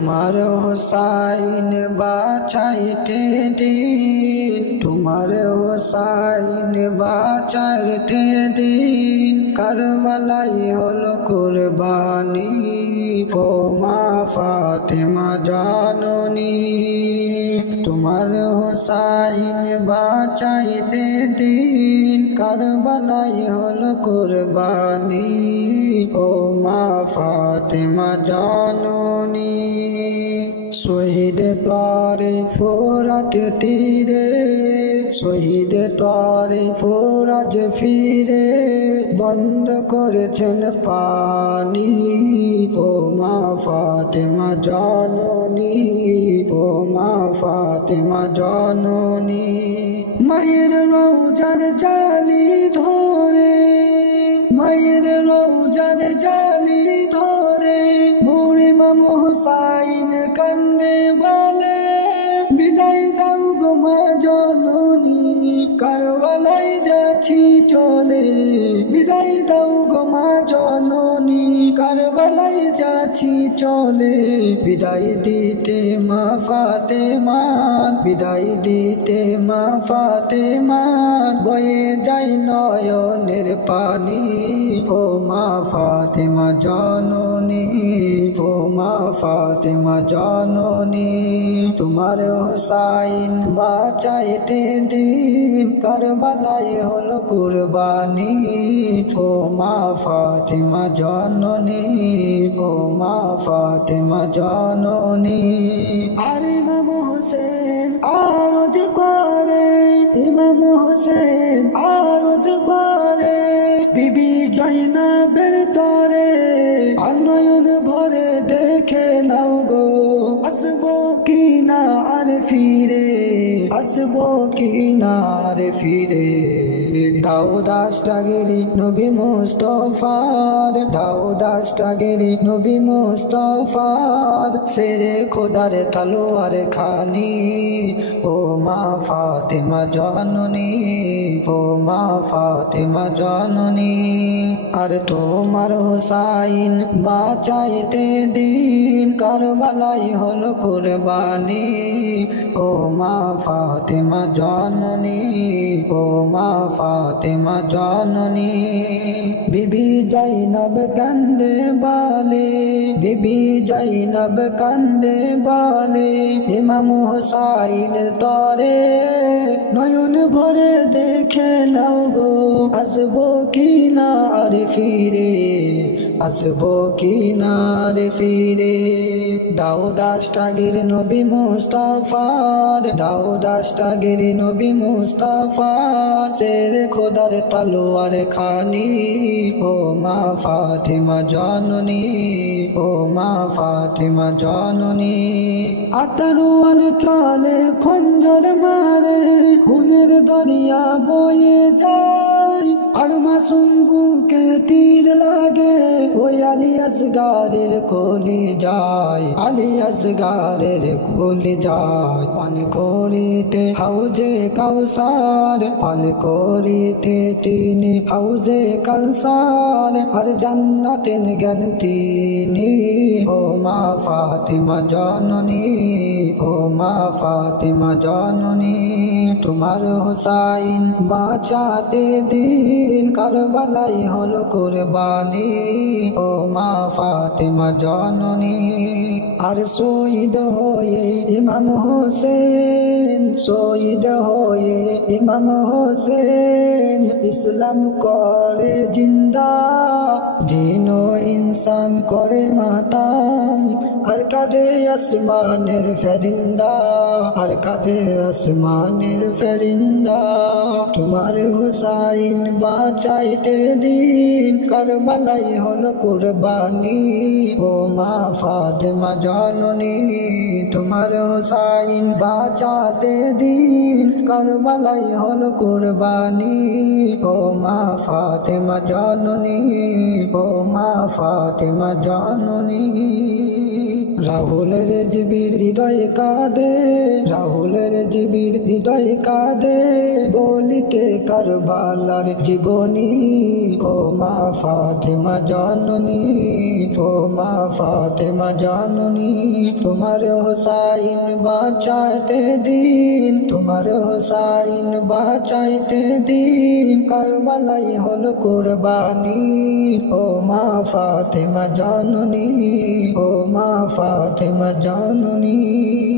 তোমার হোসাইন বাঁচাইতে দিন, তোমার হোসাইন বাঁচাইতে দিন, কারবালাই হলো কুরবানি, ও মা ফাতেমা জাননী। তোমার হোসাইন বাঁচাইতে দিন, কারবালাই হলো কুরবানি, ও মা ফাতেমা জাননী। শহীদ তারে ফোরাত তীরে, শহীদ তারে ফোরাজ ফিরে, বন্ধ করেছেন পানি, ও মা ফাতেমা জাননী, ও মা ফাতেমা জাননী। মায়ের রওজার জালি ধরে, মায়ের রওজার জালি ধরে, বুড়ি ইমাম হোসাইন কান্দে বলে, বিদায় দাও গো মা জননী, কারবালায় যাচ্ছি চলে, বিদায় দাও গো মা জননী, কারবালায় যাচ্ছি চলে। বিদায় দিতে মা ফাতেমান, বিদায় দিতে মা ফাতেমান, বয়ে যায় নয়নের পানি, ও মা ফাতেমা জাননী, ও মা ফাতেমা জাননী। তোমার হোসাইন বাঁচাইতে দিন, কারবালায় হলো কুরবানি, ও মা ফাতেমা জাননী, ও মা ফাতেমা জাননী। আর ইমাম হোসেন আরজ করে, ইমাম হোসেন আরজ করে, বিবি জয়নাবের তরে, নয়ন ভরে দেখে নাও গো, আসবো কি না আর ফিরে, আসবো কি না আর ফিরে। দাউদ আস্তাগিরি নবী মুস্তাফার, দাউদ আস্তাগিরি নবী মুস্তাফার, শেরে খোদার তলোয়ার খানি, ও মা ফাতেমা জাননী, ও মা ফাতেমা জাননী। আর তোমার হোসাইন বাঁচাইতে দিন, কারবালাই হলো কুরবানি, ও মা ফাতেমা জাননী, ও মা ফাতেমা জাননী। বিবি জয়নব কান্দে বলে, বিবি জয়নব কান্দে বলে, ইমাম হোসাইন তরে, নয়ন ভরে দেখে নাও গো, আসবো কি না আর ফিরে, আসবো কি না আর ফিরে। দাউদ আস্তাগির নবী মুস্তাফার, দাউদ আস্তাগির নবী মুস্তাফার, শেরে খোদার তলোয়ার খানি, ও মা ফাতেমা জাননী, ও মা ফাতেমা জাননী। আতরওয়াল চলে খঞ্জর মারে, খুনের দরিয়া বয়ে যায়, আর মাসুম বুকে তীর লাগে, ওই আলী আসগারের কোলে যায়, আলী আসগারের কোলে যায়। পান করিতে হাউজে কাউসার, পান করিতে তিনি হাউজে কাউসার, আর জান্নাতেন জ্ঞান তিনি, ও মা ফাতেমা জাননী, ও মা ফাতেমা জাননী। তোমার হোসাইন বাঁচাতে দিন, কারবালাই হলো কুরবানি, ও মা ফাতেমা জাননী। আর শহীদ হয়ে ইমাম হোসেন, শহীদ হয়ে ইমাম হোসেন, ইসলাম করে জিন্দা, জিন ও ইনসান করে মাতাম, আর কাঁদে আসমানের ফেরিন্দা, আর কাঁদে আসমানের ফেরিন্দা। তোমার হোসাইন বাঁচাইতে দিন, কারবালাই হলো কুরবানি, ও মা ফাতেমা জাননী। তোমার হোসাইন বাঁচাতে দিন, কারবালাই হলো কুরবানি, ও মা ফাতেমা জাননী, ও মা ফাতেমা জাননী। রাহুলের জিবির হৃদয় কাঁদে, রাহুলের জিবির হৃদয় কাঁদে, বলিতে কারবালার জীবনী। ও মা ফাতেমা জননী, ও মা ফাতেমা জননী, তোমার হোসাইন বাঁচাইতে দিন, তোমার হোসাইন বাঁচাইতে দিন, কারবালাই হলো কুরবানি। ও মা ফাতেমা জননী, ও মা ফাতেমা জননী।